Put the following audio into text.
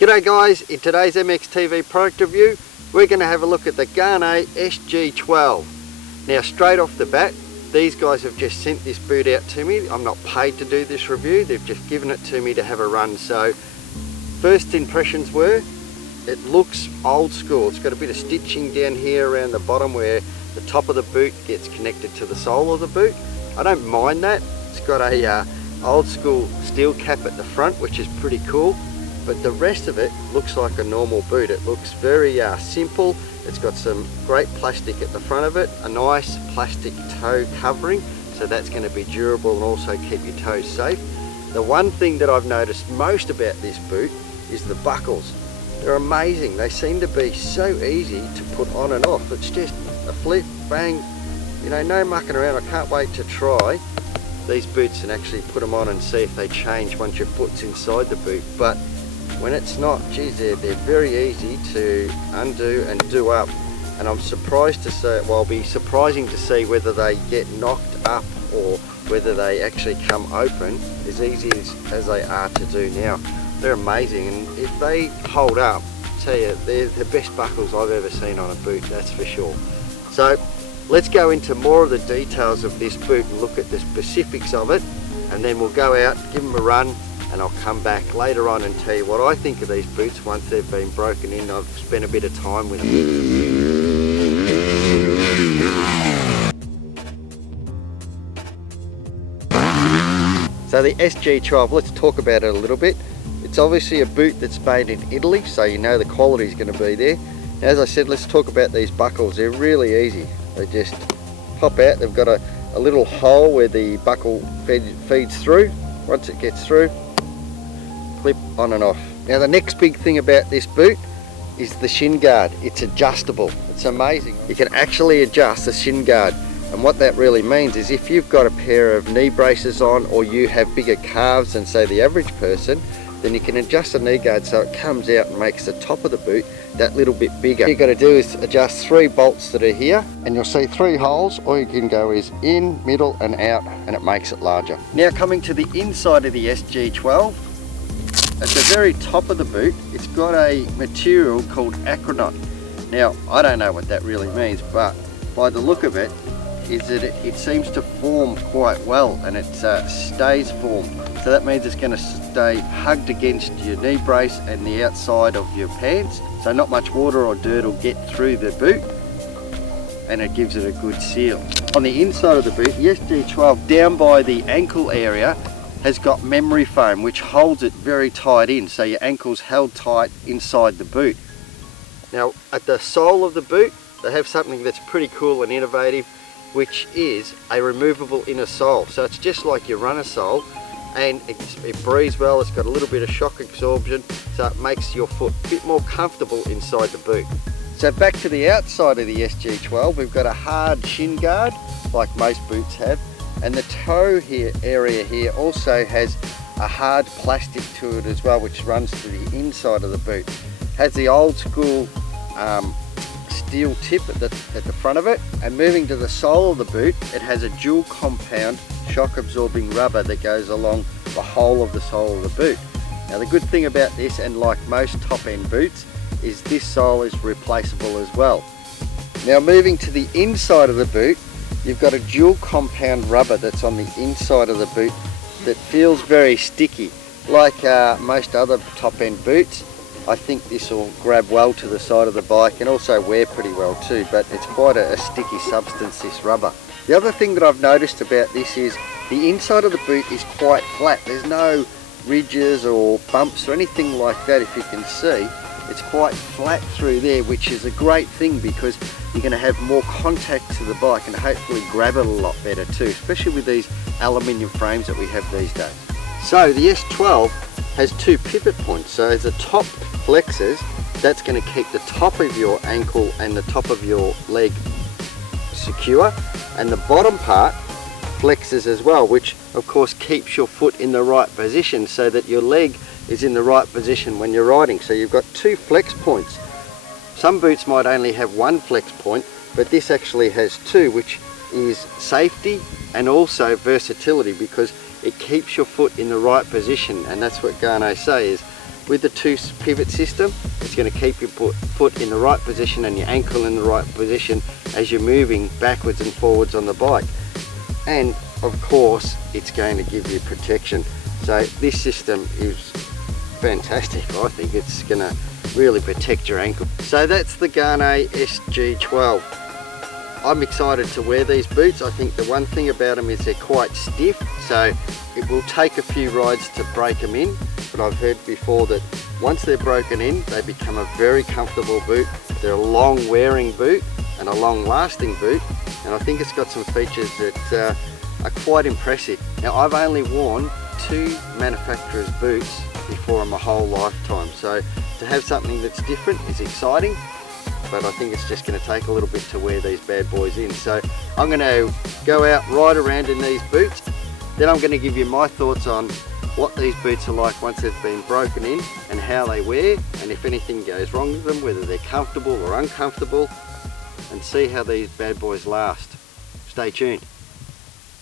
G'day guys, in today's MXTV product review we're going to have a look at the Gaerne SG12. Now straight off the bat, these guys have just sent this boot out to me. I'm not paid to do this review, they've just given it to me to have a run. So first impressions were, it looks old school. It's got a bit of stitching down here around the bottom where the top of the boot gets connected to the sole of the boot. I don't mind that. It's got a old school steel cap at the front, which is pretty cool. But the rest of it looks like a normal boot. It looks very simple. It's got some great plastic at the front of it, a nice plastic toe covering, so that's going to be durable and also keep your toes safe. The one thing that I've noticed most about this boot is the buckles. They're amazing. They seem to be so easy to put on and off. It's just a flip, bang, you know, no mucking around. I can't wait to try these boots and actually put them on and see if they change once your foot's inside the boot. But when it's not, geez, they're very easy to undo and do up. And I'm surprised to see, well, it'll be surprising to see whether they get knocked up or whether they actually come open as easy as they are to do now. They're amazing, and if they hold up, I tell you, they're the best buckles I've ever seen on a boot, that's for sure. So let's go into more of the details of this boot and look at the specifics of it, and then we'll go out, give them a run, and I'll come back later on and tell you what I think of these boots once they've been broken in. I've spent a bit of time with them. So the SG12, let's talk about it a little bit. It's obviously a boot that's made in Italy, so you know the quality is going to be there. As I said, let's talk about these buckles. They're really easy. They just pop out. They've got a little hole where the buckle feeds through. Once it gets through, clip on and off. Now the next big thing about this boot is the Shin Guard. It's adjustable. It's amazing. You can actually adjust the Shin Guard, and what that really means is if you've got a pair of knee braces on, or you have bigger calves than say the average person, then you can adjust the knee guard so it comes out and makes the top of the boot that little bit bigger. What you've got to do is adjust 3 bolts that are here, and you'll see 3 holes. All you can go is in, middle and out, and it makes it larger. Now coming to the inside of the SG12, at the very top of the boot, it's got a material called acronaut. Now, I don't know what that really means, but by the look of it, is that it seems to form quite well, and it stays formed. So that means it's going to stay hugged against your knee brace and the outside of your pants, so not much water or dirt will get through the boot, and it gives it a good seal. On the inside of the boot, the SG12 down by the ankle area has got memory foam which holds it very tight in, so your ankle's held tight inside the boot. Now at the sole of the boot, they have something that's pretty cool and innovative, which is a removable inner sole. So it's just like your runner sole, and it breathes well. It's got a little bit of shock absorption, so it makes your foot a bit more comfortable inside the boot. So back to the outside of the SG12, we've got a hard shin guard like most boots have, and the toe area here also has a hard plastic to it as well, which runs to the inside of the boot. Has the old school steel tip at the front of it, and moving to the sole of the boot, it has a dual compound shock absorbing rubber that goes along the whole of the sole of the boot. Now the good thing about this, and like most top end boots, is this sole is replaceable as well. Now moving to the inside of the boot, you've got a dual compound rubber that's on the inside of the boot that feels very sticky. Like most other top end boots, I think this will grab well to the side of the bike and also wear pretty well too, but it's quite a sticky substance, this rubber. The other thing that I've noticed about this is the inside of the boot is quite flat. There's no ridges or bumps or anything like that. If you can see, it's quite flat through there, which is a great thing because you're going to have more contact to the bike and hopefully grab it a lot better too, especially with these aluminium frames that we have these days. So the S12 has 2 pivot points. So as the top flexes, that's going to keep the top of your ankle and the top of your leg secure, and the bottom part flexes as well, which of course keeps your foot in the right position so that your leg is in the right position when you're riding. So you've got 2 flex points. Some boots might only have 1 flex point, but this actually has 2, which is safety and also versatility, because it keeps your foot in the right position, and that's what Gaerne say is With the 2 pivot system, it's going to keep your foot in the right position and your ankle in the right position as you're moving backwards and forwards on the bike. And of course, it's going to give you protection. So this system is fantastic. I think it's going to really protect your ankle. So that's the Gaerne SG12. I'm excited to wear these boots. I think the one thing about them is they're quite stiff, so it will take a few rides to break them in, but I've heard before that once they're broken in, they become a very comfortable boot. They're a long wearing boot and a long lasting boot, and I think it's got some features that are quite impressive. Now, I've only worn 2 manufacturer's boots before in my whole lifetime, so to have something that's different is exciting, but I think it's just going to take a little bit to wear these bad boys in. So I'm going to go out, ride around in these boots, then I'm going to give you my thoughts on what these boots are like once they've been broken in and how they wear, and if anything goes wrong with them, whether they're comfortable or uncomfortable, and see how these bad boys last. Stay tuned.